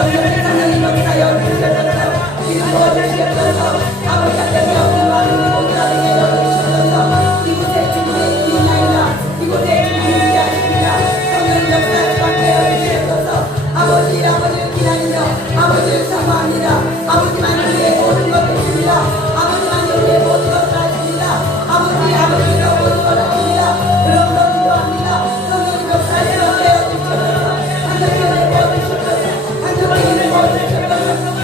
하나님 역사여 주시옵소서. 기름 부어주시옵소서. 아버지 하나님 영광을 모두에게 열어주시옵소서. 이곳에 주님의 일이 나이다. 이곳에 주님의 일이 하십니다. 성령 역사 주관하여 주시옵소서. 아버지를 기다리며 아버지를 사모합니다. 아버지만 우리의 모든 것을 주십니다. 아버지만 우리의 모든 것을 하십니다. 아버지가 모든 것을 하십니다. 그러므로 기도합니다. 성령 역사를 주관하여 주시옵소서. 하나님의 모든 하나님의 모든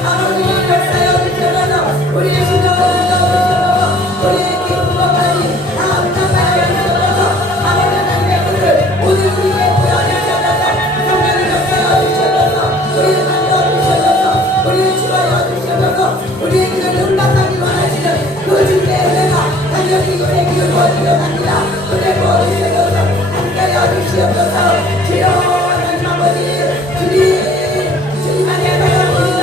아버지의 역사여 주시옵소서. 우리의 신령을 주시옵소서. 우리의 기쁨과 빨리 다음 나라여 주시옵소서. 아버지 하나님의 뜻을 오늘 우리에게 구현해 주시옵소서. 성령의 역사여 주시옵소서. 우리를 만들어 주시옵소서. 우리를 치료하여 주시옵소서. 우리의 길을 응답하기 원하시는 그 주님의 은혜가 간절히 이곳에 길을 부어주시옵소서. 은혜 부어주시옵소서. 함께하여 주시옵소서. 주여 하나님 아버지 주님만을 바라봅니다.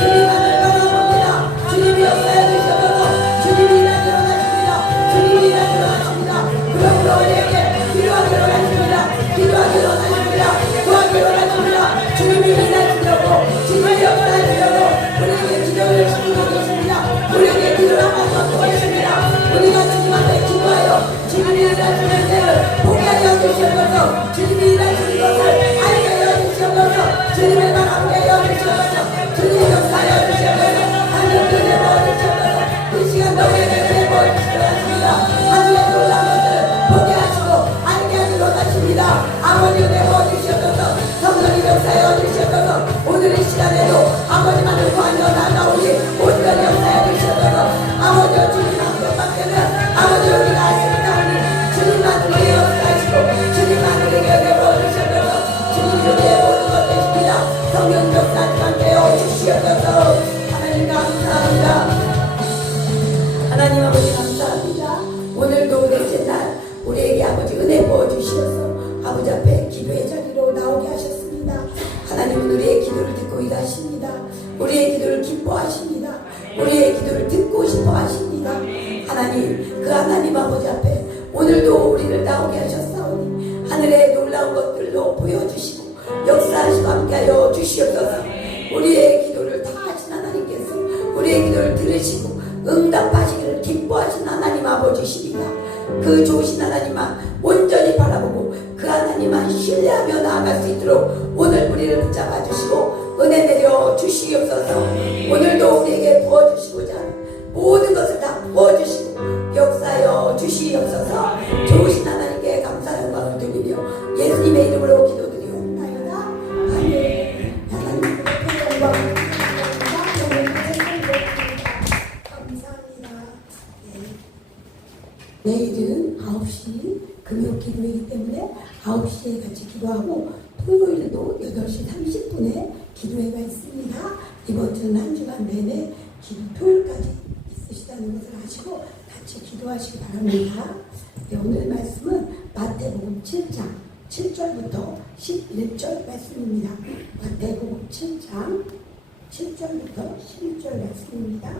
주님만을 바라봅니다. 주님이 역사해 주시옵소서. 주님이 일하시러 가십니다. 주님이 일하시러 가십니다. 그러므로 우리에게 기도하기로 하십니다. 기도하기로 하십니다. 구하기로 하십니다. 주님이 일하시려고 주님이 역사하시려고 우리에게 기도를 시키고 계십니다. 우리에게 기도를 하고 계십니다. 우리가 주님 앞에 기도하여 주님이 일하시는 데를 보게 하여 주시옵소서. 주님이 일하시는 것을 알게 하여 주시옵소서. 주님을 바라보게 하여 주시옵소서. 주님의 역사하여 주시옵소서. 하나님 은혜 부어주시옵소서. 이 시간 너희에게 은혜 부어주시옵소서. 하나님의 놀라운 것을 보게 하시고 알게 하시고 하십니다. 아버지 은혜 부어주시옵소서. 성령이 역사하여 주시옵소서. 오늘 이 시간에도 아버지만을 구하며 나아오니 온전히 역사하여 주시옵소서. 아버지와 주님 한 것밖에는 아버지 우리가 아십니다오니 주님만 우리의 역사하시고 주님만 우리에게 은혜 부어주시옵소서. 주님이 우리의 모든 것 되십니다. 성령 역사하시고 되어 주시옵소서. 하나님 감사합니다. 하나님 아버지 감사합니다. 오늘도 넷째 날 우리에게 아버지 은혜 부어주시옵소서. 아버지 앞에 기도의 자리로 나오게 하셨습니다. 하나님은 우리의 기도를 듣고 일하십니다. 우리의 기도를 기뻐하십니다. 우리의 기도를 듣고 싶어 하십니다. 하나님, 그 하나님 아버지 앞에 오늘도 우리를 나오게 하셨사오니 하늘의 놀라운 것들로 보여주시고 역사하시고 함께하여 주시옵소서. 우리의 기도를 다 하신 하나님께서 우리의 기도를 들으시고 응답하시기를 기뻐하신 하나님 아버지십니다. 그 좋으신 하나님만 온전히 바라보고 그 하나님만 신뢰하며 나아갈 수 있도록 오늘 우리를 붙잡아 주시고 은혜 내려 주시옵소서. 오늘도 우리에게 부어주시고자 하는 모든 것을 다 부어주시고 역사하여 주시옵소서. 좋으신 하나님께 감사의 영광을 드리며 예수님의 이름으로 기도드리옵나이다. 아멘. 하나님께 영광을 감사합니다. 내일은 9시 금요 기도이기 때문에 9시에 같이 기도하고 토요일도 8시 30분에 기도회가 있습니다. 이번 주는 한 주간 내내 토요일까지 있으시다는 것을 아시고 같이 기도하시기 바랍니다. 네, 오늘 말씀은 마태복음 7장 7절부터 11절 말씀입니다. 마태복음 7장 7절부터 11절 말씀입니다.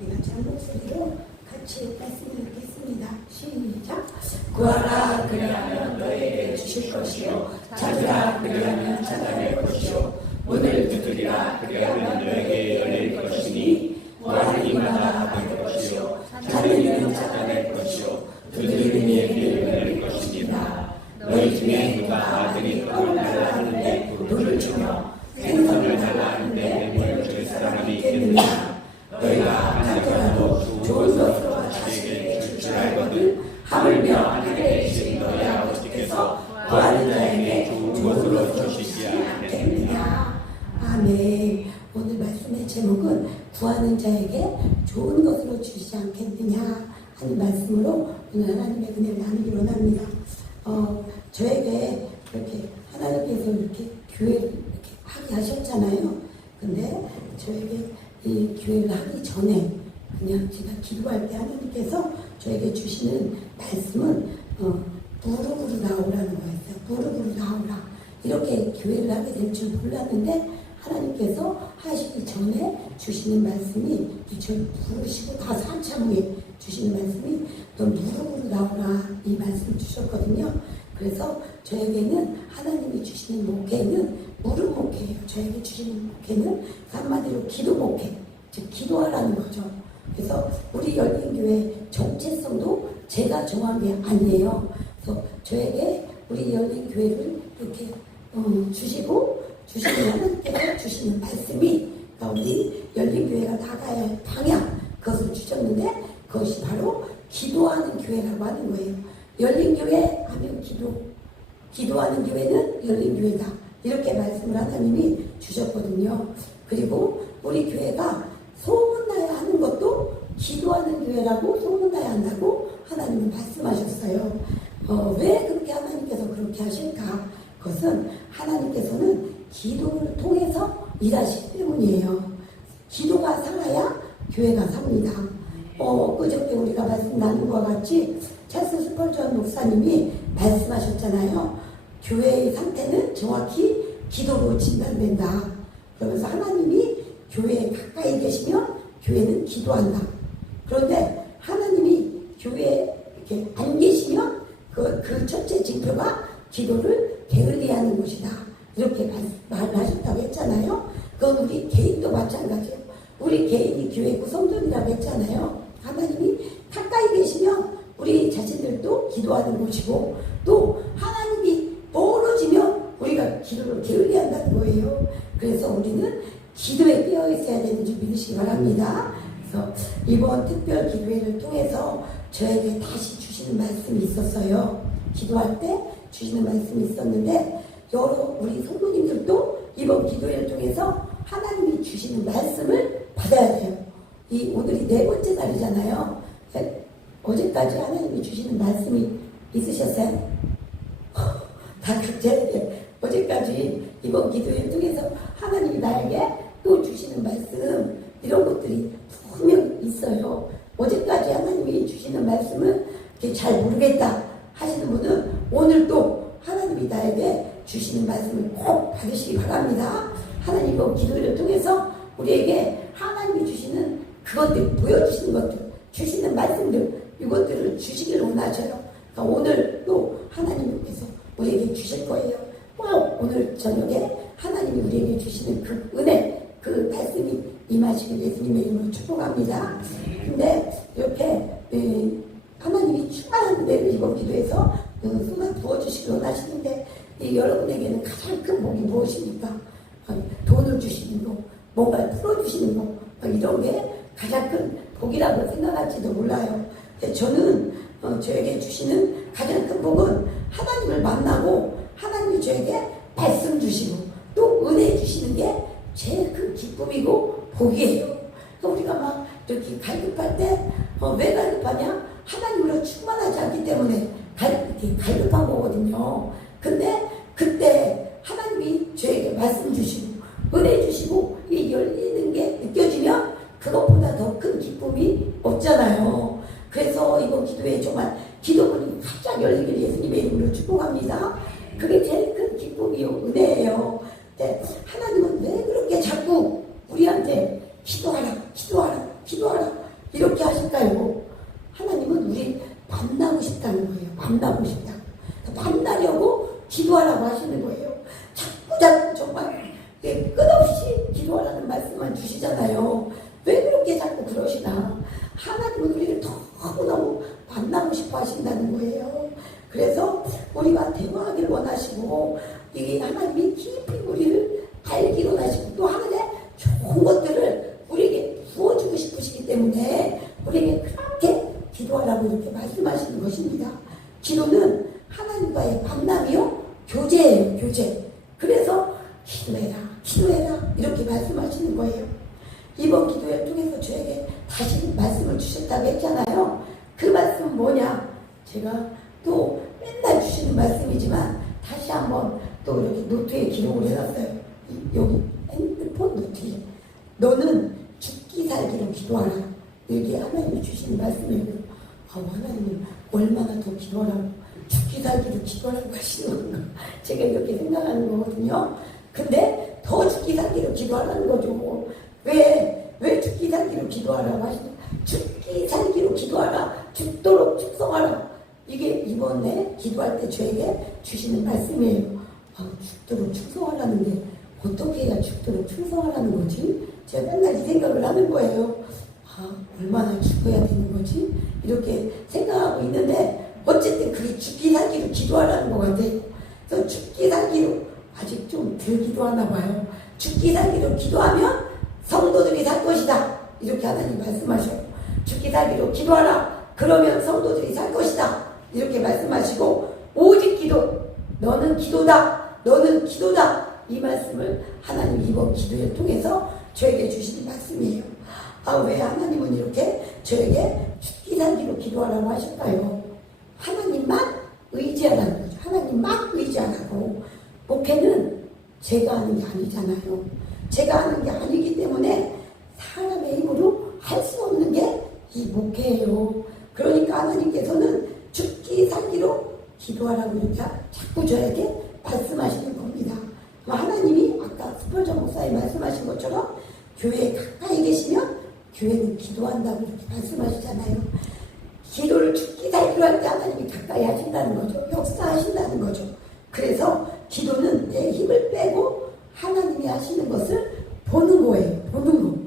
우리가 한 목소리로 같이 말씀을 읽겠습니다. 시작. 구하라 그리하면 너에게 주실 것이요 찾으라 그리하면 찾아낼 것이요 문을 두드리라 그리하면 너에게 열릴 것이니 구하는 이마다 받을 것이요 찾는 이는 찾아낼 것이요 두드리는 이에게 열릴 것이니라. 너희 중에 누가 아들이 떡을 달라 하는데 돌을 주며 생선을 달라 하는데 물 줄 사람이 있겠느냐. 너희가 찾더라도 좋은 것으로 자식에게 줄 줄 알거든 하물며 하늘에 계신 너희 아버지께서 구하는 자에게 좋은 것으로 주시지 않겠느냐. 아멘. 오늘 말씀의 제목은 구하는 자에게 좋은 것으로 주시지 않겠느냐 하는 말씀으로 오늘 하나님의 은혜를 나누기 원합니다. 저에게 이렇게 하나님께서 이렇게 교회를 이렇게 하게 하셨잖아요. 근데 저에게 이 교회를 하기 전에 그냥 제가 기도할 때 하나님께서 저에게 주시는 말씀은 무릎으로 나오라는 거였어요. 무릎으로 나오라. 이렇게 교회를 하게 될 줄 몰랐는데 하나님께서 하시기 전에 주시는 말씀이 저를 부르시고 나서 한참 후에 주시는 말씀이 너 무릎으로 나오라 이 말씀을 주셨거든요. 그래서 저에게는 하나님이 주시는 목회는 무릎 목회예요. 저에게 주시는 목회는 한마디로 기도 목회, 즉 기도하라는 거죠. 그래서 우리 열린교회 정체성도 제가 정한 게 아니에요. 그래서 저에게 우리 열린교회를 이렇게 주시는 하나님께서 주시는 말씀이 우리 열린교회가 나가야 할 방향, 그것을 주셨는데 그것이 바로 기도하는 교회라고 하는 거예요. 열린교회 하면 기도하는 교회는 열린교회다, 이렇게 말씀을 하나님이 주셨거든요. 그리고 우리 교회가 소문나야 하는 것도 기도하는 교회라고 소문나야 한다고 하나님은 말씀하셨어요. 왜 그렇게 하나님께서 그렇게 하실까? 그것은 하나님께서는 기도를 통해서 일하시기 때문이에요. 기도가 살아야 교회가 삽니다. 그저께 우리가 말씀 나눈 것과 같이 찰스 스펄전 목사님이 말씀하셨잖아요. 교회의 상태는 정확히 기도로 진단된다. 그러면서 하나님이 교회에 가까이 계시면 교회는 기도한다. 그런데 하나님이 교회에 이렇게 안 계시면 그 첫째 징표가 기도를 게을리하는 것이다, 이렇게 말하셨다고 했잖아요. 그건 우리 개인도 마찬가지예요. 우리 개인이 교회 구성원이라고 했잖아요. 하나님이 가까이 계시면 우리 자신들도 기도하는 것이고, 또 하나님이 멀어지면 우리가 기도를 게을리한다는 거예요. 그래서 우리는 기도에 깨어 있어야 되는 줄 믿으시기 바랍니다. 그래서 이번 특별 기도회를 통해서 저에게 다시 주시는 말씀이 있었어요. 기도할 때 주시는 말씀이 있었는데, 여러 우리 성도님들도 이번 기도회를 통해서 하나님이 주시는 말씀을 받아야 돼요. 오늘이 4번째 날이잖아요. 어제까지 하나님이 주시는 말씀이 있으셨어요? 다 각자에게 어제까지 이번 기도회를 통해서 하나님이 나에게 또 주시는 말씀, 이런 것들이 분명 있어요. 어제까지 하나님이 주시는 말씀은 잘 모르겠다 하시는 분은 오늘 또 하나님이 나에게 주시는 말씀을 꼭 받으시기 바랍니다. 하나님 이번 기도회를 통해서 우리에게 하나님이 주시는 그것들, 보여주시는 것들, 주시는 말씀들, 이것들을 주시길 원하셔요. 그러니까 오늘 또 하나님께서 우리에게 주실 거예요. 오늘 저녁에 하나님이 우리에게 주시는 그 은혜, 그 말씀이 임하시길 예수님의 이름으로 축복합니다. 근데 이렇게 하나님이 충만한 은혜를 이번 기도에서 쏟아 부어주시길 원하시는데, 여러분에게는 가장 큰 복이 무엇입니까? 돈을 주시는 거, 뭔가를 풀어주시는 거, 이런 게 가장 큰 복이라고 생각할지도 몰라요. 저는 저에게 주시는 가장 큰 복은 하나님을 만나고 하나님이 저에게 말씀 주시고 또 은혜 주시는 게 제일 큰 기쁨이고 복이에요. 우리가 막 이렇게 갈급할 때 왜 갈급하냐? 하나님으로 충만하지 않기 때문에 갈급한 거거든요. 근데 그때 하나님이 저에게 말씀 주시고 은혜 주시고 이 열리는 게 느껴지면 그것보다 더 큰 기쁨이 없잖아요. 그래서 이번 기도에 정말 기도문이 활짝 열리길 예수님의 이름으로 축복합니다. 그게 제일 큰 기쁨이요, 은혜예요. 네, 하나님은 왜 그렇게 자꾸 우리한테 기도하라 이렇게 하실까요? 하나님은 우리 만나고 싶다는 거예요. 만나고 싶다. 만나려고 기도하라고 하시는 거예요. 자꾸 정말 끝없이 기도하라는 말씀만 주시잖아요. 왜 그렇게 자꾸 그러시나? 하나님은 우리를 너무너무 만나고 싶어 하신다는 거예요. 그래서 우리가 대화하기를 원하시고, 이 하나님이 깊이 우리를 알기 원하시고, 또 하늘의 좋은 것들을 우리에게 부어주고 싶으시기 때문에 우리에게 그렇게 기도하라고 이렇게 말씀하시는 것입니다. 기도는 하나님과의 만남이요, 교제예요, 교제. 그래서 기도해라 이렇게 말씀하시는 거예요. 이번 기도회를 통해서 저에게 다시 말씀을 주셨다고 했잖아요. 그 말씀은 뭐냐? 제가 또 맨날 주시는 말씀이지만 다시 한번 또 이렇게 노트에 기록을 해놨어요. 여기 핸드폰 노트에. 너는 죽기 살기로 기도하라. 이렇게 하나님이 주시는 말씀이에요. 하나님은 얼마나 더 기도하라고, 죽기 살기로 기도하라고 하시는 건가, 제가 이렇게 생각하는 거거든요. 근데 더 죽기 살기로 기도하라는 거죠. 왜 죽기 살기로 기도하라고 하시는, 죽기 살기로 기도하라, 죽도록 축성하라, 이게 이번에 기도할 때 저에게 주시는 말씀이에요. 죽도록 충성하라는데 어떻게 해야 죽도록 충성하라는 거지? 제가 맨날 이 생각을 하는 거예요. 얼마나 죽어야 되는 거지? 이렇게 생각하고 있는데 어쨌든 그게 죽기 살기로 기도하라는 것 같아요. 그래서 죽기 살기로 아직 좀 덜 기도하나 봐요. 죽기 살기로 기도하면 성도들이 살 것이다. 이렇게 하나님 말씀하셔요. 죽기 살기로 기도하라. 그러면 성도들이 살 것이다. 이렇게 말씀하시고 오직 기도. 너는 기도다. 너는 기도다. 이 말씀을 하나님 이번 기도를 통해서 저에게 주시는 말씀이에요. 왜 하나님은 이렇게 저에게 죽기 살기로 기도하라고 하실까요? 하나님만 의지하라는 거죠. 하나님만 의지하라고. 목회는 제가 하는 게 아니잖아요. 제가 하는 게 아니기 때문에 사람의 힘으로 할 수 없는 게 이 목회예요. 그러니까 하나님께서는 죽기 살기로 기도하라고 이렇게 자꾸 저에게 말씀하시는 겁니다. 하나님이 아까 스펄전 목사님 말씀하신 것처럼 교회에 가까이 계시면 교회는 기도한다고 이렇게 말씀하시잖아요. 기도를 죽기 살기로 할 때 하나님이 가까이 하신다는 거죠. 역사하신다는 거죠. 그래서 기도는 내 힘을 빼고 하나님이 하시는 것을 보는 거예요. 보는 거.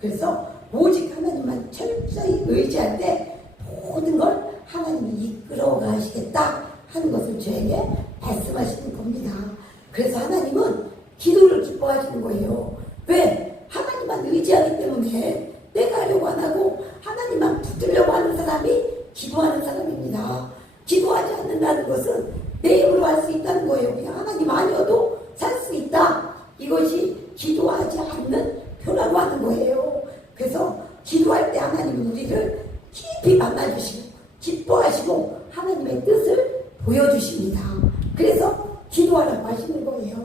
그래서 오직 하나님만 철저히 의지할 때 모든 걸 하나님이 이끌어 가시겠다 하는 것을 저에게 말씀하시는 겁니다. 그래서 하나님은 기도를 기뻐하시는 거예요. 왜? 하나님만 의지하기 때문에 내가 하려고 안 하고 하나님만 붙들려고 하는 사람이 기도하는 사람입니다. 기도하지 않는다는 것은 내 힘으로 할 수 있다는 거예요. 그냥 하나님 아니어도 살 수 있다. 이것이 기도하지 않는 표라고 하는 거예요. 그래서 기도할 때 하나님은 우리를 깊이 만나주시고 기뻐하시고 하나님의 뜻을 보여주십니다. 그래서 기도하라고 하시는 거예요.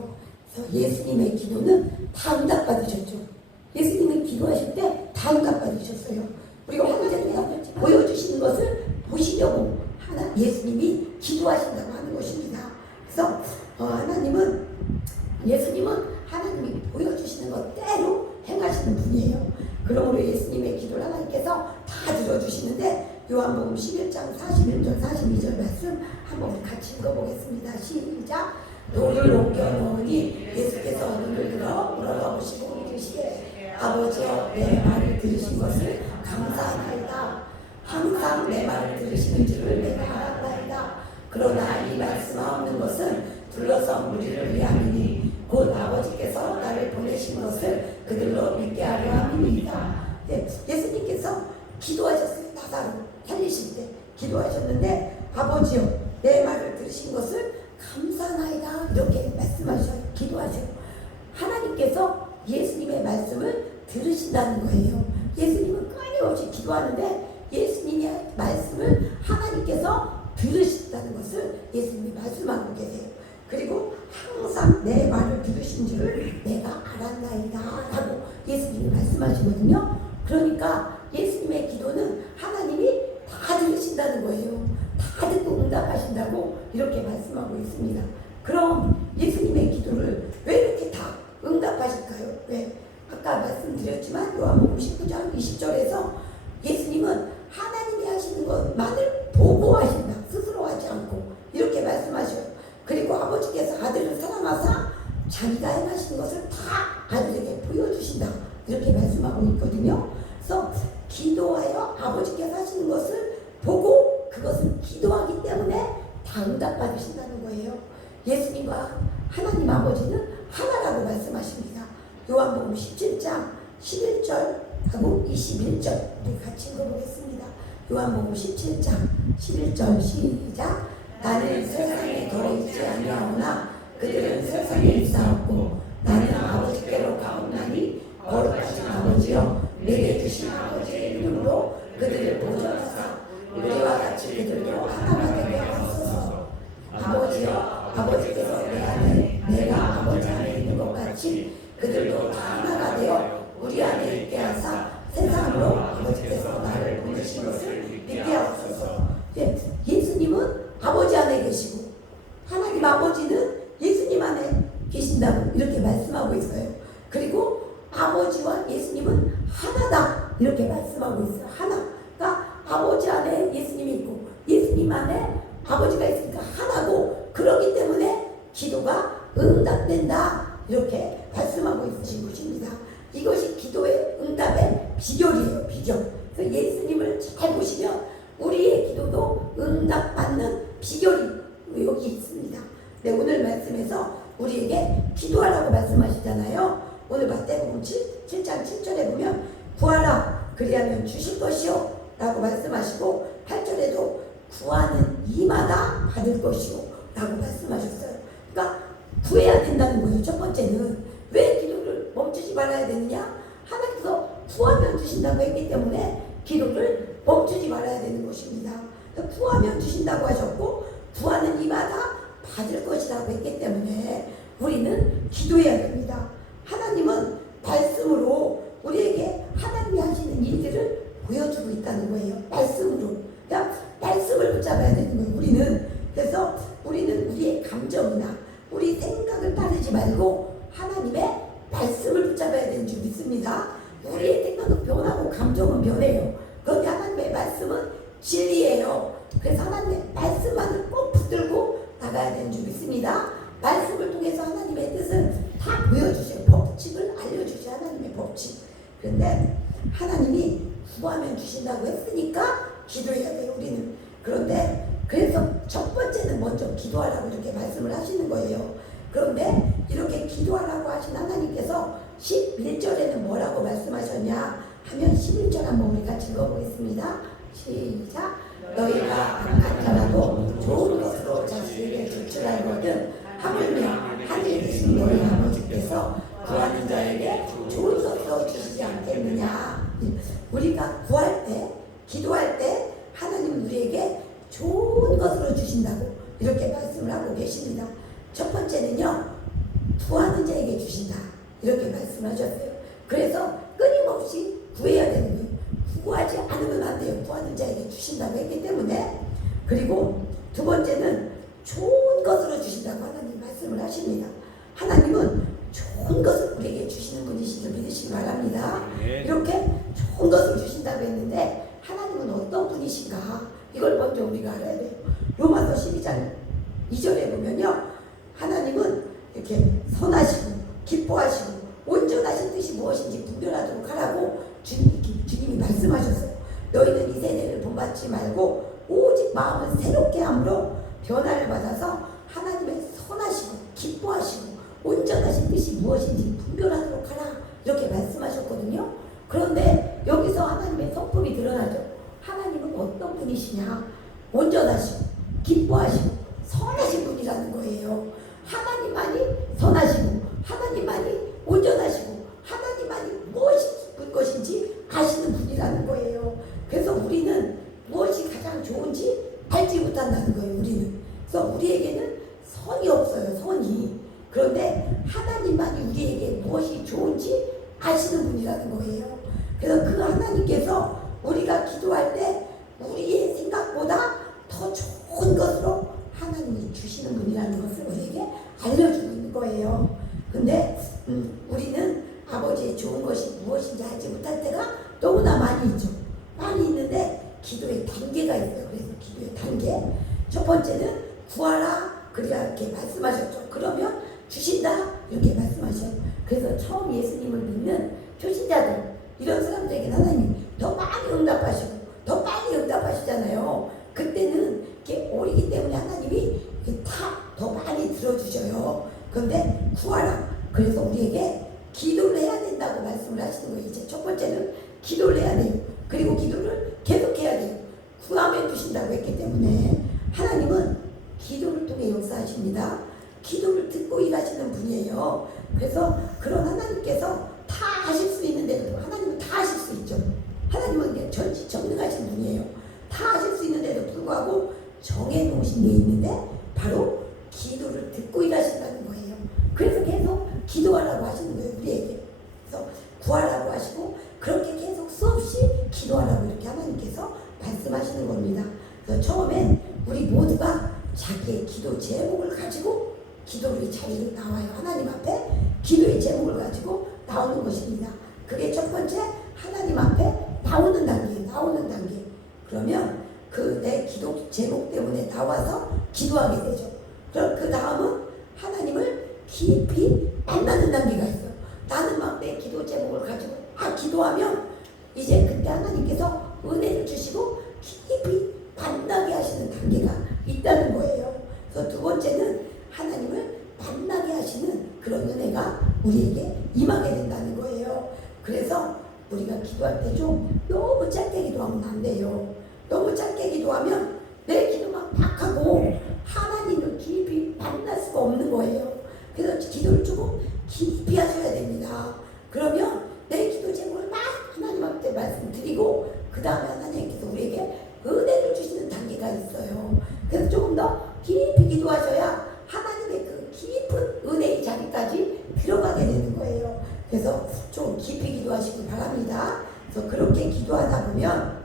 그래서 예수님의 기도는 다 응답받으셨죠. 예수님은 기도하실 때 다 응답받으셨어요. 우리가 황제도에 보여주시는 것을 보시려고 예수님이 기도하신다고 하는 것입니다. 그래서 예수님은 하나님이 보여주시는 것대로 행하시는 분이에요. 그러므로 예수님의 기도를 하나님께서 다 들어주시는데 요한복음 11장 41절 42절 말씀 한번 같이 읽어보겠습니다. 시작. 돌을 옮겨놓으니 예수께서 눈을 들어 우러러보시고 이르시되 아버지여 내 말을 들으신 것을 감사하나이다. 항상 내 말을 들으시는 줄을 내가 알았나이다. 그러나 이 말씀 없는 것은 둘러서 우리를 위함이니 곧 아버지께서 나를 보내신 것을 그들로 믿게 하려 함이니이다. 예수님께서 기도하셨어요. 나사로 살리실 때 기도하셨는데 아버지요 내 말을 들으신 것을 감사하나이다 이렇게 말씀하셔요. 기도하세요. 하나님께서 예수님의 말씀을 들으신다는 거예요. 예수님은 끊임없이 기도하는데 예수님의 말씀을 하나님께서 들으신다는 것을 예수님이 말씀하고 계세요. 그리고 항상 내 말을 들으신 줄을 내가 알았나이다 라고 예수님이 말씀하시거든요. 그러니까 예수님의 기도는 하나님이 다 들으신다는 거예요. 다 듣고 응답하신다고 이렇게 말씀하고 있습니다. 그럼 예수님의 기도를 왜 이렇게 다 응답하실까요? 왜? 아까 말씀드렸지만 요한복음 19장 20절에서 예수님은 하나님이 하시는 것만을 보고 하신다. 스스로 하지 않고 이렇게 말씀하셔요. 그리고 아버지께서 아들을 사랑하사 자기가 행하시는 것을 다 아들에게 보여주신다. 이렇게 말씀하고 있거든요. 그래서 기도하여 아버지께서 하시는 것을 보고 그것을 기도하기 때문에 다 응답받으신다는 거예요. 예수님과 하나님 아버지는 하나라고 말씀하십니다. 요한복음 17장 11절하고 21절 우리 같이 읽어보겠습니다. 요한복음 17장 11절 시작. 나는 세상에 더 있지 아니하오나 그들은 세상에 있사옵고 나는 아버지께로 가옵나니 거룩하신 아버지여 내게 주신 아버지의 이름으로 그들을 보존하사 우리와 같이 그들도 하나가 되게 하소서. 아버지여 아버지께서 내 안에 내가 아버지 안에 있는 것 같이 그들도 다 하나가 되어 우리 안에 있게 하사 세상으로 아버지께서 나를 보내신 것을 믿게 하소서. 예수님은 아버지 안에 계시고 하나님 아버지는 예수님 안에 계신다고 이렇게 말씀하고 있어요. 그리고 아버지와 예수님은 하나다 이렇게 말씀하고 있어요. 하나. 그러니까 아버지 안에 예수님이 있고 예수님 안에 아버지가 있으니까 하나고, 그러기 때문에 기도가 응답된다, 이렇게 말씀하고 있으신 것입니다. 이것이 기도의 응답의 비결이에요. 비결. 그래서 예수님을 잘 보시면 우리의 기도도 응답받는 비결이 여기 있습니다. 네, 오늘 말씀에서 우리에게 기도하라고 말씀하시잖아요. 오늘 마태복음 7장 7절에 보면 구하라 그리하면 주실 것이요 라고 말씀하시고, 8절에도 구하는 이마다 받을 것이요 라고 말씀하셨어요. 그러니까 구해야 된다는 거예요. 첫 번째는 왜 기도를 멈추지 말아야 되느냐? 하나님께서 구하면 주신다고 했기 때문에 기도를 멈추지 말아야 되는 것입니다. 구하면 주신다고 하셨고, 구하는 이마다 받을 것이라고 했기 때문에 우리는 기도해야 됩니다. 하나님은 말씀으로 우리에게 하나님이 하시는 일들을 보여주고 있다는 거예요. 말씀으로. 그러니까 말씀을 붙잡아야 되는 거예요. 우리는. 그래서 우리는 우리의 감정이나 우리 생각을 따르지 말고 하나님의 말씀을 붙잡아야 되는 줄 믿습니다. 우리의 생각은 변하고 감정은 변해요. 그런데 하나님의 말씀은 진리예요. 그래서 하나님의 말씀만을 꼭 붙들고 나가야 되는 줄 믿습니다. 말씀을 통해서 하나님의 뜻을 다 보여주셔요. 법칙을 알려주셔요. 하나님의 법칙. 그런데 하나님이 구하면 주신다고 했으니까 기도해야 돼요. 우리는. 그런데 그래서 첫 번째는 먼저 기도하라고 이렇게 말씀을 하시는 거예요. 그런데 이렇게 기도하라고 하신 하나님께서 11절에는 뭐라고 말씀하셨냐 하면 11절 한번 우리 같이 읽어보겠습니다. 시작. 너희가 악한 자라도 좋은 것으로 자식에게 줄 줄 알거든 하물며 하늘에 계신 너희 아버지께서 구하는 자에게 좋은 것으로 주시지 않겠느냐. 우리가 구할 때, 기도할 때 하나님은 우리에게 좋은 것으로 주신다고 이렇게 말씀을 하고 계십니다. 첫 번째는요, 구하는 자에게 주신다 이렇게 말씀하셨어요. 그래서 끊임없이 구해야 되는 거예요. 구하지 않으면 안 돼요. 구하는 자에게 주신다고 했기 때문에. 그리고 두 번째는 좋은 것으로 주신다고 하나님 말씀을 하십니다. 하나님은 좋은 것을 우리에게 주시는 분이신 줄 믿으시기 바랍니다. 이렇게 좋은 것을 주신다고 했는데 하나님은 어떤 분이신가, 이걸 먼저 우리가 알아야 돼요. 로마서 12장 2절에 보면요, 하나님은 이렇게 선하시고 기뻐하시고 온전하신 뜻이 무엇인지 분별하도록 하라고 주님이 말씀하셨어요. 너희는 이 세대를 본받지 말고 오직 마음을 새롭게 함으로 변화를 받아서 하나님의 선하시고 기뻐하시고 온전하신 뜻이 무엇인지 분별하도록 하라, 이렇게 말씀하셨거든요. 그런데 여기서 하나님의 성품이 드러나죠. 하나님은 어떤 분이시냐? 온전하시고 기뻐하시고 선하신 분이라는 거예요. 하나님만이 선하시고 하나님만이 온전하시고 하나님만이 무엇이 것인지 아시는 분이라는 거예요. 그래서 우리는 무엇이 가장 좋은지 알지 못한다는 거예요. 우리는. 그래서 우리에게는 선이 없어요. 선이. 그런데 하나님만이 우리에게 무엇이 좋은지 아시는 분이라는 거예요. 그래서 그 하나님께서 우리가 기도할 때 우리의 생각보다 더 좋은 것으로 하나님이 주시는 분이라는 것을 우리에게 알려주는 거예요. 근데 우리는 아버지의 좋은 것이 무엇인지 알지 못할 때가 너무나 많이 있죠. 많이 있는데 기도의 단계가 있어요. 그래서 기도의 단계. 첫 번째는 구하라 그래야 이렇게 말씀하셨죠. 그러면 주신다 이렇게 말씀하셔요. 그래서 처음 예수님을 믿는 초신자들, 이런 사람들에게 하나님이 더 많이 응답하시고 더 빨리 응답하시잖아요. 그때는 이게 어리기 때문에 하나님이 다 더 많이 들어주셔요. 그런데 구하라. 그래서 우리에게 기도를 해야 된다고 말씀을 하시는 거예요. 이제 첫 번째는 기도를 해야 돼요. 그리고 기도를 계속해야 돼요. 구하면 주신다고 했기 때문에 하나님은 기도를 통해 역사하십니다. 기도를 듣고 일하시는 분이에요. 그래서 그런 하나님께서 다 하실 수 있는데도 하나님은 다 하실 수 있죠. 하나님은 전지전능하신 분이에요. 다 하실 수 있는데도 불구하고 정해놓으신 게 있는데 바로 기도를 듣고 일하신다는 거예요. 그래서 계속 기도하라고 하시는 거예요. 우리에게. 그래서 구하라고 하시고 그렇게 계속 수없이 기도하라고 이렇게 하나님께서 말씀하시는 겁니다. 그래서 처음엔 우리 모두가 자기의 기도 제목을 가지고 기도의 자리로 나와요. 하나님 앞에 기도의 제목을 가지고 나오는 것입니다. 그게 첫 번째, 하나님 앞에 나오는 단계. 그러면 그 내 기도 제목 때문에 나와서 기도하게 되죠. 그럼 그 다음은 하나님을 깊이 만나는 단계가 있어요. 나는 막 내 기도 제목을 가지고 기도하면 이제 그때 하나님께서 은혜를 주시고 깊이 만나게 하시는 단계가 있다는 거예요. 그래서 두 번째는 하나님을 만나게 하시는 그런 은혜가 우리에게 임하게 된다는 거예요. 그래서 우리가 기도할 때 좀 너무 짧게 기도하면 안 돼요. 너무 짧게 기도하면 내 기도만 막 하고 하나님을 깊이 만날 수가 없는 거예요. 그래서 기도를 조금 깊이 하셔야 됩니다. 그러면 내 기도 제목을 막 하나님한테 말씀드리고 그 다음에 하나님께서 우리에게 은혜를 주시는 단계가 있어요. 그래서 조금 더 깊이 기도하셔야 하나님의 그 깊은 은혜의 자리까지 들어가게 되는 거예요. 그래서 좀 깊이 기도하시기 바랍니다. 그래서 그렇게 기도하다 보면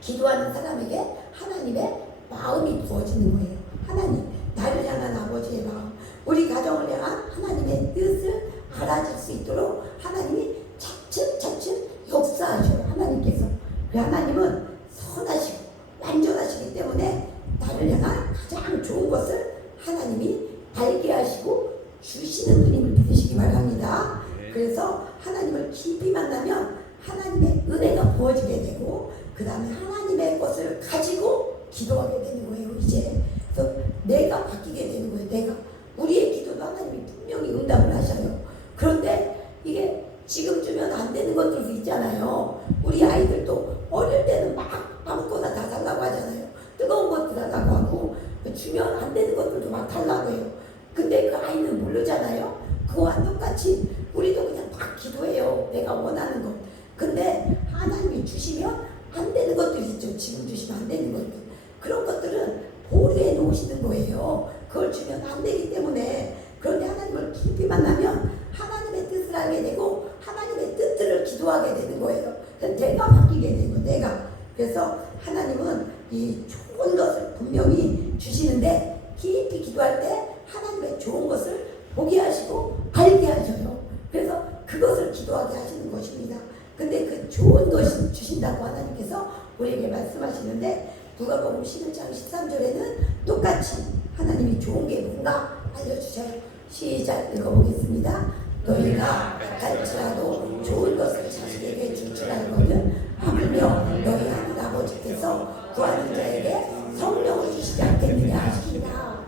기도하는 사람에게 하나님의 마음이 부어지는 거예요. 하나님, 나를 향한 아버지의 마음, 우리 가정을 향한 하나님의 뜻을 알아줄 수 있도록 하나님이 차츰차츰 역사하셔요. 하나님께서. 그 하나님은 선하시고 완전하시기 때문에 나를 향한 가장 좋은 것을 하나님이 알게 하시고 주시는 분임을 믿으시기 바랍니다. 그래서 하나님을 깊이 만나면 하나님의 은혜가 부어지게 되고 그 다음에 하나님의 것을 가지고 기도하게 되는 거예요. 이제 그래서 내가 바뀌게 되는 거예요. 내가 우리의 기도도 하나님이 분명히 응답을 하셔요. 그런데 이게 지금 주면 안 되는 것들도 있잖아요. 우리 아이들도 어릴 때는 막 아무거나 다 달라고 하잖아요. 뜨거운 것도 달라고 하고 주면 안 되는 것들도 막 달라고 해요. 근데 그 아이는 모르잖아요. 그와 똑같이 우리도 그냥 막 기도해요. 내가 원하는 것. 근데 하나님이 주시면 안 되는 것들이 있죠. 지금 주시면 안 되는 것들. 그런 것들은 보류해 놓으시는 거예요. 그걸 주면 안 되기 때문에. 그런데 하나님을 깊이 만나면 하나님의 뜻을 알게 되고 하나님의 뜻들을 기도하게 되는 거예요. 그래서 내가 바뀌게 되는 거예요. 내가. 그래서 하나님은 이 좋은 것을 분명히 주시는데 깊이 기도할 때 하나님의 좋은 것을 보게 하시고 알게 하셔요. 그래서 그것을 기도하게 하시는 것입니다. 근데 그 좋은 것을 주신다고 하나님께서 우리에게 말씀하시는데 누가복음 11장 13절에는 똑같이 하나님이 좋은 게 뭔가 알려주셔요. 시작 읽어보겠습니다. 너희가 갈지라도 좋은 것을 자식에게 줄 줄 알거든 하물며 너희 하늘 아버지께서 구하는 자에게 성령을 주시지 않겠느냐 하시니라.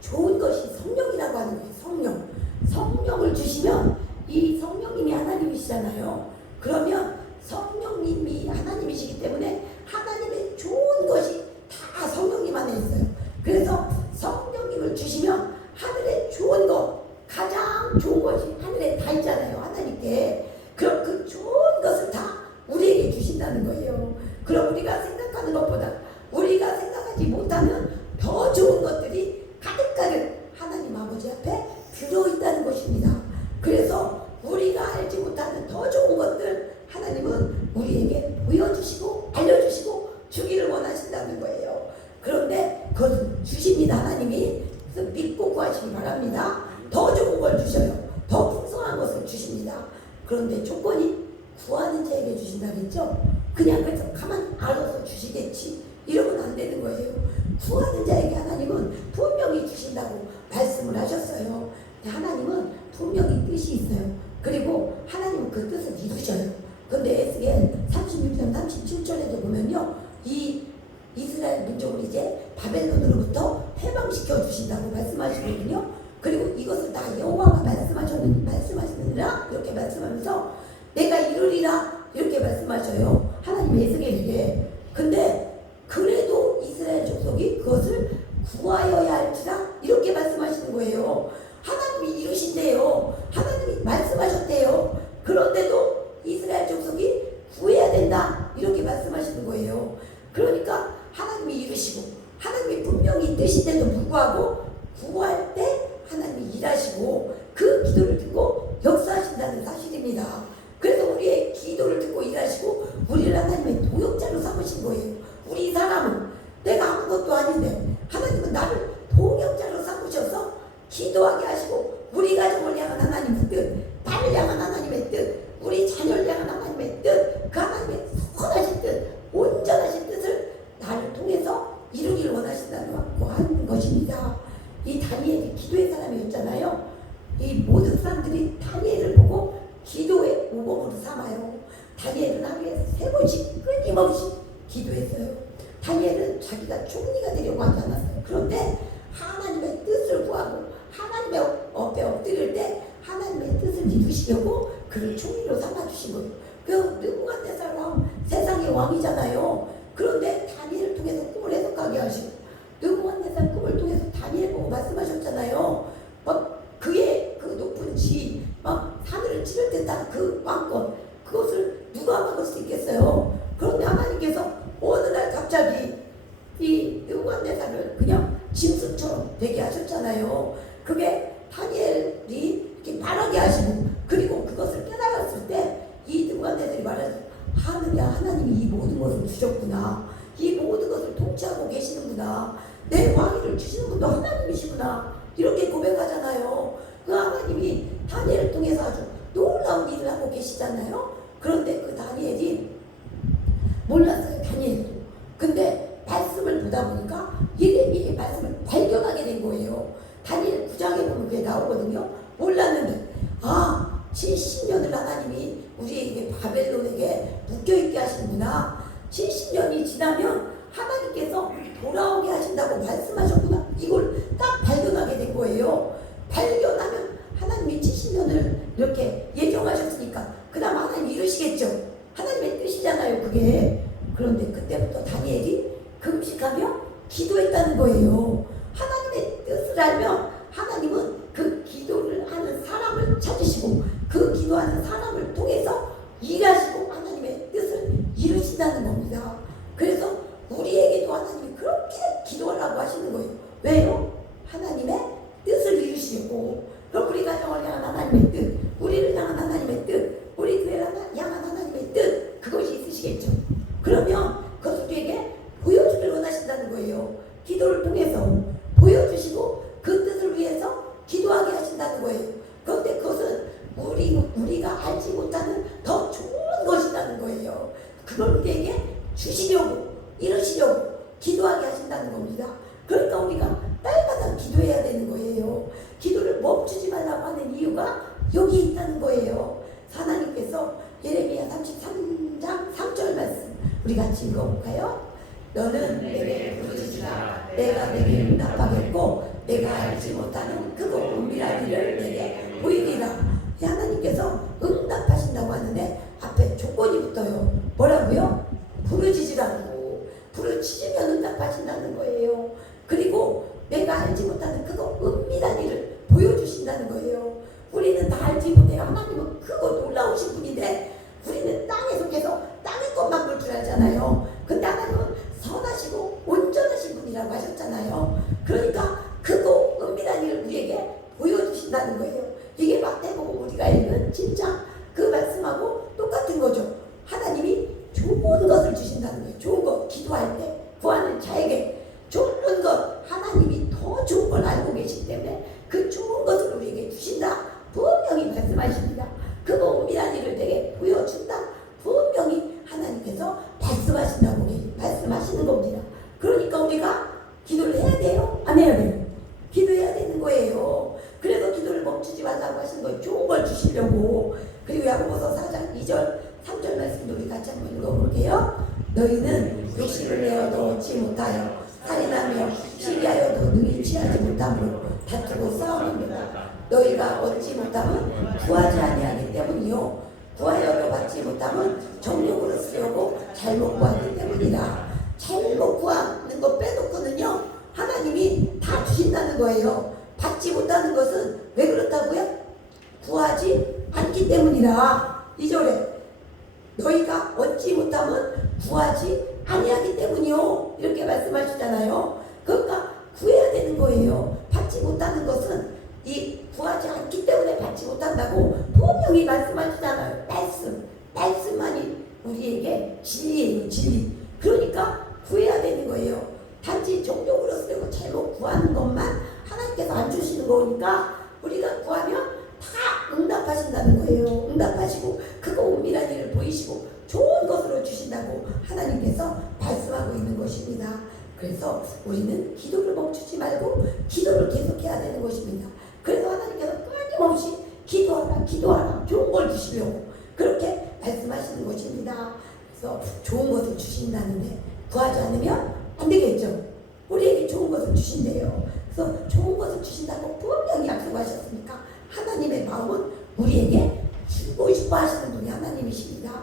좋은 것이 성령이라고 하는 거예요. 성령. 성령을 주시면 이 성령님이 하나님이시잖아요. 그러면 성령님이 하나님이시기 때문에 하나님의 좋은 것이 다 성령님 안에 있어요. 그래서 성령님을 주시면 하늘의 좋은 것, 가장 좋은 것이 하늘에 다 있잖아요. 하나님께. 그럼 그 좋은 것을 다 우리에게 주신다는 거예요. 그럼 우리가 생각하는 것보다 우리가 생각하지 못하는 더 좋은 것들이 가득가득 하나님 아버지 앞에 들어있다는 것입니다. 그래서 우리가 알지 못하는 더 좋은 것들 하나님은 우리에게 보여주시고 알려주시고 주기를 원하신다는 거예요. 그런데 그것은 주십니다. 하나님이. 그래서 믿고 구하시기 바랍니다. 더 좋은 걸 주셔요. 더 풍성한 것을 주십니다. 그런데 조건이 구하는 자에게 주신다 그랬죠? 그냥 그래서 가만 알아서 주시겠지 이러면 안 되는 거예요. 구하는 자에게 하나님은 분명히 주신다고 말씀을 하셨어요. 하나님은 분명히 뜻이 있어요. 그리고 하나님은 그 뜻을 이루셔요. 근데 에스겔 36장 37절에도 보면요, 이 이스라엘 민족을 이제 바벨론으로부터 해방시켜 주신다고 말씀하시거든요. 그리고 이것을 다 여호와가 말씀하시느니라 이렇게 말씀하면서 내가 이루리라 이렇게 말씀하셔요. 하나님 에스겔에게. 근데 그래도 이스라엘 족속이 그것을 구하여야 할지라 이렇게 말씀하시는 거예요. 하나님이 이루신대요. 하나님이 말씀하셨대요. 그런데도 이스라엘 족속이 구해야 된다 이렇게 말씀하시는 거예요. 그러니까 하나님이 이루시고 하나님이 분명히 뜻인데도 불구하고 구할 때 하나님이 일하시고 그 기도를 듣고 역사하신다는 사실입니다. 그래서 우리의 기도를 듣고 일하시고 우리를 하나님의 동역자로 삼으신 거예요. 우리 사람은 내가 아무것도 아닌데 하나님은 나를 동역자로 삼으셔서 기도하게 하시고 우리 가정을 향한 하나님의 뜻, 나를 향한 하나님의 뜻, 우리 자녀를 향한 하나님의 뜻, 그 하나님의 선하신 뜻, 온전하신 뜻을 기도법으로 삼아요. 다니엘은 하루에 3번씩 끊임없이 기도했어요. 다니엘은 자기가 총리가 되려고 하지 않았어요. 그런데 하나님의 뜻을 구하고 하나님의 앞에 엎드릴 때 하나님의 뜻을 이루시려고 그를 총리로 삼아주신 거예요. 그 느부갓네살 왕 세상의 왕이잖아요. 그런데 다니엘을 통해서 꿈을 해석하게 하시고 느부갓네살 꿈을 통해서 다니엘 보고 말씀하셨잖아요. 막 그의 그 높은 지, 막 하늘을 찌를 듯한 그 왕권, 그것을 누가 막을 수 있겠어요? 그런데 하나님께서 어느 날 갑자기 이 느부갓네살을 그냥 짐승처럼 되게 하셨잖아요. 그게 다니엘이 이렇게 말하게 하시고, 그리고 그것을 깨달았을 때 이 느부갓네살이 말하죠. 하나님이 이 모든 것을 주셨구나. 이 모든 것을 통치하고 계시는구나. 내 왕위를 주시는 분도 하나님이시구나. 이렇게 고백하잖아요. 그 하나님이 다니엘을 통해서 아주 놀라운 일을 하고 계시잖아요. 그런데 그 다니엘이 몰랐어요. 다니엘도. 근데 말씀을 보다 보니까 이 말씀을 발견하게 된 거예요. 다니엘 9장에 보면 그게 나오거든요. 몰랐는데 70년을 하나님이 우리에게 바벨론에게 묶여있게 하시는구나. 70년이 지나면 하나님께서 돌아오게 하신다고 말씀하셨구나. 이걸 딱 발견하게 된 거예요. 발견하면 하나님이 70년을 이렇게 예정하셨으니까 그 다음 하나님 이루시겠죠. 하나님의 뜻이잖아요, 그게. 그런데 그때부터 다니엘이 금식하며 기도했다는 거예요. 하나님의 뜻을 알면 하나님은 그 기도를 하는 사람을 찾으시고 그 기도하는 사람을 통해서 일하시고 하나님의 뜻을 이루신다는 겁니다. 그래서 우리에게도 하나님이 그렇게 기도하라고 하시는 거예요. 왜요? 하나님의 뜻을 이루시려고. 그럼 우리 가정을 향한 하나님의 뜻, 우리를 향한 하나님의 뜻, 우리 교회를 향한 하나님의 뜻, 그것이 있으시겠죠. 그러면 그것을 우리에게 보여주길 원하신다는 거예요. 기도를 통해서 보여주시고 그 뜻을 위해서 기도하게 하신다는 거예요. 그런데 그것은 우리가 알지 못하는 더 좋은 것이라는 거예요. 그걸 우리에게 주시려고, 이루시려고 기도하게 하신다는 겁니다. 그러니까 우리가 날마다 기도해야 되는 거예요. 기도를 멈추지 말라고 하는 이유가 여기 있다는 거예요. 하나님께서 예레미야 33장 3절 말씀 우리 같이 읽어볼까요? 너는 내게 부르짖으라. 내가 내게 응답하겠고 내가 알지 못하는 크고 은밀한 일을 내게 보이리라. 하나님께서 응답하신다고 하는데 앞에 조건이 붙어요. 뭐라고요? 부르짖으라고. 부르짖으면 응답하신다는 거예요. 그리고 내가 알지 못하는 크고 은밀한 일을 보여주신다는 거예요. 우리는 다 알지 못해요. 하나님은 크고 놀라우신 분인데 우리는 땅에 속해서 땅의 것만 볼 줄 알잖아요. 근데 하나님은 선하시고 온전하신 분이라고 하셨잖아요. 그러니까 크고 은밀한 일을 우리에게 보여주신다는 거예요. 이게 마태복음 우리가 읽은 진짜 그 말씀하고 똑같은 거죠. 하나님이 좋은 것을 주신다는 거예요. 좋은 것, 기도할 때 구하는 자에게 좋은 것, 하나님이 더 좋은 걸 알고 계시기 때문에 그 좋은 것을 우리에게 주신다. 분명히 말씀하십니다. 그거 은밀한 일을 내게 보여준다. 분명히 하나님께서 말씀하신다고 말씀하시는 겁니다. 그러니까 우리가 기도를 해야 돼요? 안 해야 돼요? 기도해야 되는 거예요. 그래서 기도를 멈추지 말라고 하신 거예요. 좋은 걸 주시려고. 그리고 야고보서 4장 2절 3절 말씀도 우리 같이 한번 읽어볼게요. 너희는 욕심을 내어도 얻지 못하여 살인하며 시기하여도 능히 취하지 못함으로 다투고 싸우는도다. 너희가 얻지 못함은 구하지 아니하기 때문이요 구하여도 받지 못함은 정욕으로 쓰려고 잘못 구하기 때문이다. 잘못 구하는 거 빼놓고는요 하나님이 다 주신다는 거예요. 받지 못하는 것은 왜 그렇다고요? 구하지 않기 때문이라. 2절에 너희가 얻지 못함은 구하지 아니하기 때문이요 이렇게 말씀하시잖아요. 그러니까 구해야 되는 거예요. 받지 못하는 것은 이 구하지 않기 때문에 받지 못한다고 분명히 말씀하시잖아요. 말씀만이 우리에게 진리예요. 진리. 그러니까 구해야 되는 거예요. 단지 정욕으로 쓰려고 잘못 구하는 것만 하나님께서 안 주시는 거니까 우리가 구하면 다 응답하신다는 거예요. 응답하시고 그거 은밀한 일을 보이시고 좋은 것으로 주신다고 하나님께서 말씀하고 있는 것입니다. 그래서 우리는 기도를 멈추지 말고 기도를 계속해야 되는 것입니다. 그래서 하나님께서 끊임없이 기도하라 좋은 걸 주시려고. 그렇게 말씀하시는 것입니다. 그래서 좋은 것을 주신다는데 구하지 않으면 안 되겠죠. 우리에게 좋은 것을 주신대요. 그래서 좋은 것을 주신다고 분명히 약속하셨으니까 하나님의 마음은 우리에게 주고 싶어 하시는 분이 하나님이십니다.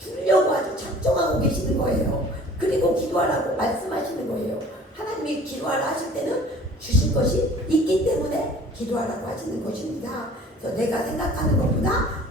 주려고 아주 작정하고 계시는 거예요. 그리고 기도하라고 말씀하시는 거예요. 하나님이 기도하라 하실 때는 주실 것이 있기 때문에 기도하라고 하시는 것입니다. 그래서 내가 생각하는 것보다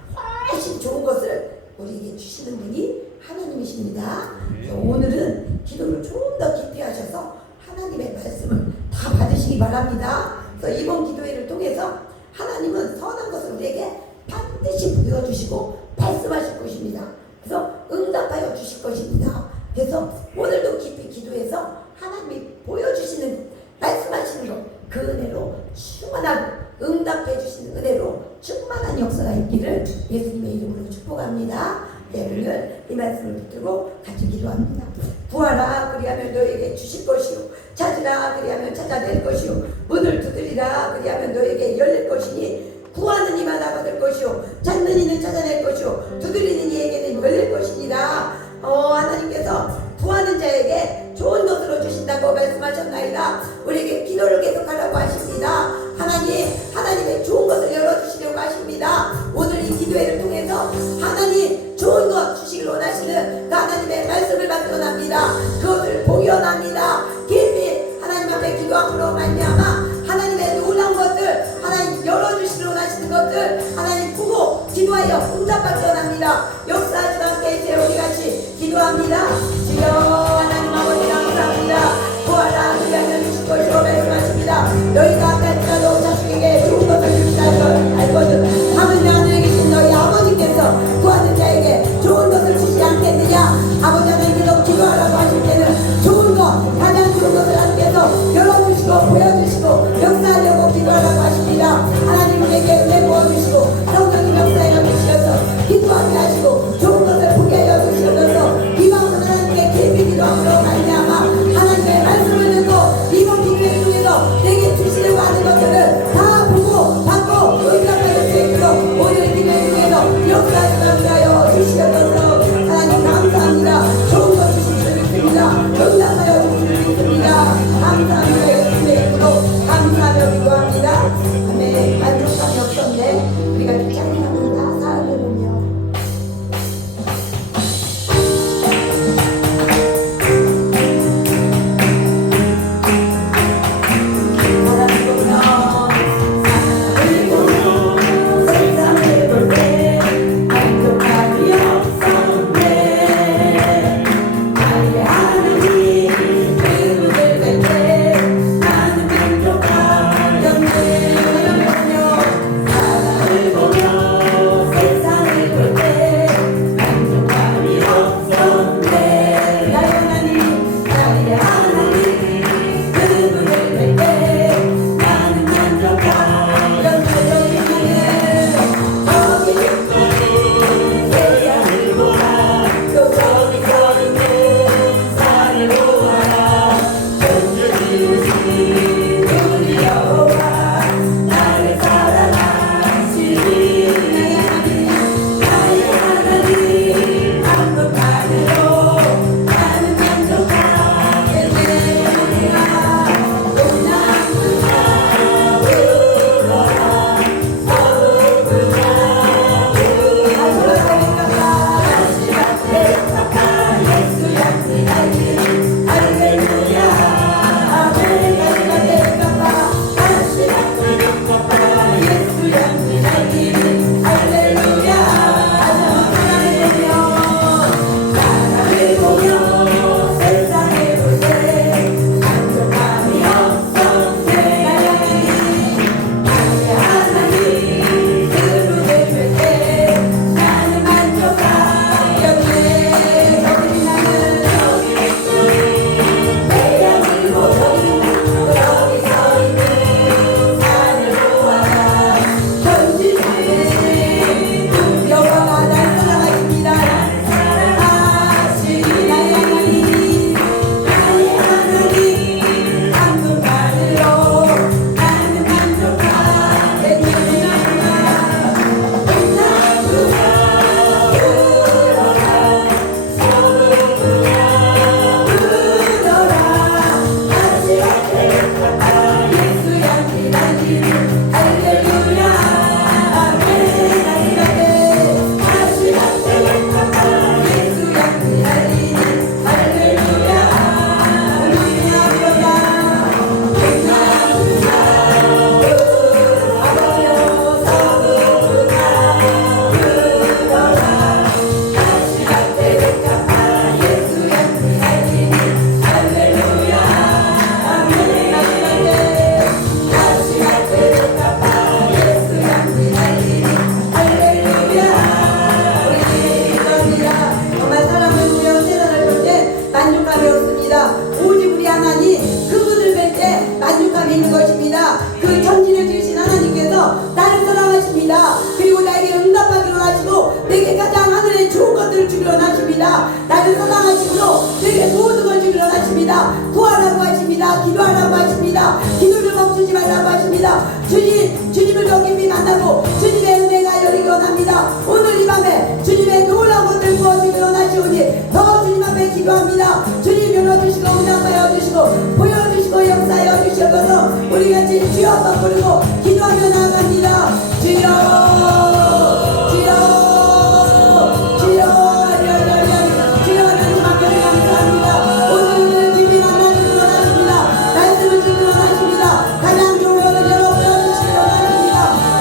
훨씬 좋은 것을 우리에게 주시는 분이 하나님이십니다. 그래서 오늘은 기도를 좀 더 깊이 하셔서 하나님의 말씀을 다 받으시기 바랍니다. 그래서 이번 기도회를 통해서 하나님은 선한 것을 우리에게 반드시 보여주시고 말씀하실 것입니다. 그래서 응답하여 주실 것입니다. 그래서 오늘도 깊이 기도해서 하나님이 보여주시는 말씀하시는 것, 그 은혜로 충만하고 응답해 주시는 은혜로 충만한 역사가 있기를 예수님의 이름으로 축복합니다. 네, 오늘 이 말씀을 붙들고 같이 기도합니다. 구하라 그리하면 너에게 주실 것이요, 찾으라 그리하면 찾아낼 것이요, 문을 두드리라 그리하면 너에게 열릴 것이니 구하는 이마다 받을 것이요, 찾는 이는 찾아낼 것이요, 두드리는 이에게는 열릴 것이니라. 하나님께서 구하는 자에게 좋은 것으로 주신다고 말씀하셨나이다. 우리에게 기도를 계속하라고 하십니다. 하나님의 좋은 것을 열어주시려고 하십니다. 오늘 이 기도회를 통해서 하나님 좋은 것 주시길 원하시는 그 하나님의 말씀을 받겨납니다. 그것을 보여납니다. 깊이 하나님 앞에 기도함으로 말미암아 하나님의 놀라운 것들, 하나님 열어주시길 원하시는 것들 하나님 보고 기도하여 응답받게 원합니다. 역사하지 않게 해주세요. 우리 같이 기도합니다. 주여 하나님 아버지 감사합니다. 구하라 그리하면 주실 것이로 말씀하십니다. 너희가 갈지라도 자식에게 좋은 것을 주시다 알거든. 하늘에 하늘에 계신 너희 아버지께서 구하는 자에게 좋은 것을 주시지 않겠느냐. 아버지 하나님께서 기도하라고 하실 때는 좋은 것, 가장 좋은 것을 하나님께서 열어주시고 보여주시고 역사하려고 기도하라고 하십니다. 하나님 우리에게 은혜 부어주시고 성령님 역사에 주시어서 기도하게 하시고 주시고 보여주시고 역사여 주셔서 우리 같이 주여 한번 부르고 기도하며 나아갑니다. 주여 주여 주여 주여 하나님 앞에 감사합니다. 오늘 주님 만나주시기 원하십니다. 말씀을 주시기 원하십니다. 가장 좋은 것을 열어보여주시기 원하십니다.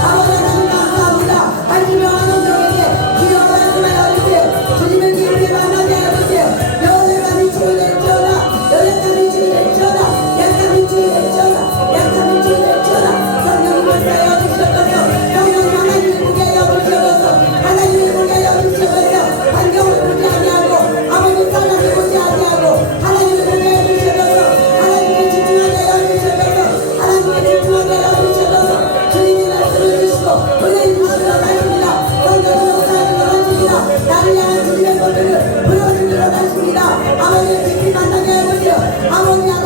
아버지 하나님 감사합니다. 말씀을 하는 종에게 주여 말씀하여 주세요. 주님을 깊이 만나게 하여 주세요. 여호와가 미치고 될지어다 여호와가 미치고 될지어다 약간 미치고 될지어다 약간 미치고 될지어다 성령님을 사여 주셔서 성령 하나님을 보게 하여 주셔서 하나님을 보게 하여 주셔서 환경을 보지 아니하고 아버지 사람을 보지 아니하고 하나님을 보게 하여 주셔서 하나님께 집중하게 하여 주셔서 하나님께 집중하게 하여 주셔서 주님의 말씀을 주시고 은혜를 주시러 가십니다. 성령을 역사하시러 가십니다. 나를 향한 주님의 것들을 불어주시러 가십니다. 아버지를 깊이 만나게 하여 주세요. 아버지께서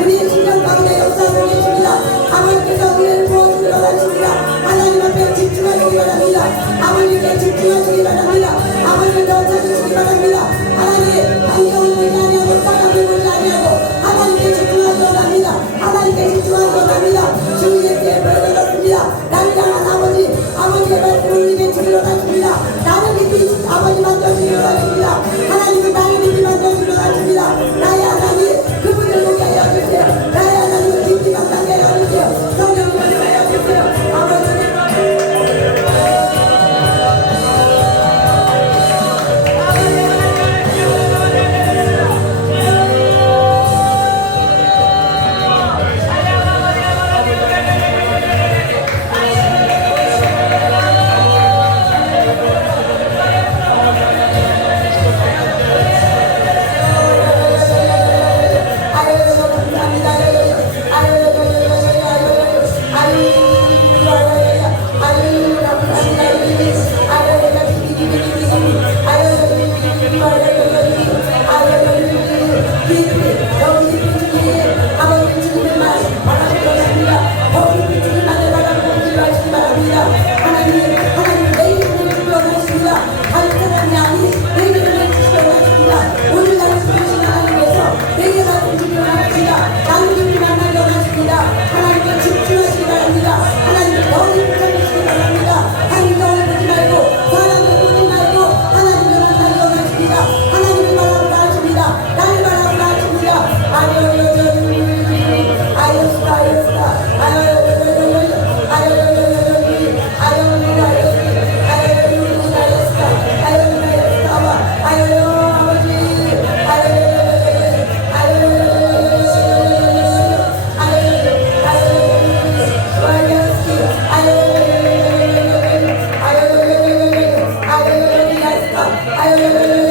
우리의 심령 가운데 역사하고 계십니다. 아버지께서 우리를 부어주시러 가십니다. 하나님 앞에 집중하시기 바랍니다. 아버지께 집중하시기 바랍니다. 아버지를 더 찾으시기 바랍니다. 하나님 환경을 보지 아니하고 사람을 보지 아니하고 하나님께 집중하시러 갑니다. 하나님께 집중하시러 갑니다. 주님의 뒤에 보여드렸습니다. 나를 향한 아버지의 말씀을 우리에게 주시러 가십니다. 나를 깊이 아버지 만져주시러 가십니다. 하나님은 나를 깊이 만져주시러 가십니다. 나의 하나님 그분을 보게 하여 주세요. 나의 하나님을 깊이 만나게 하여 주세요. 성령을 하여 주세요. 아버지 I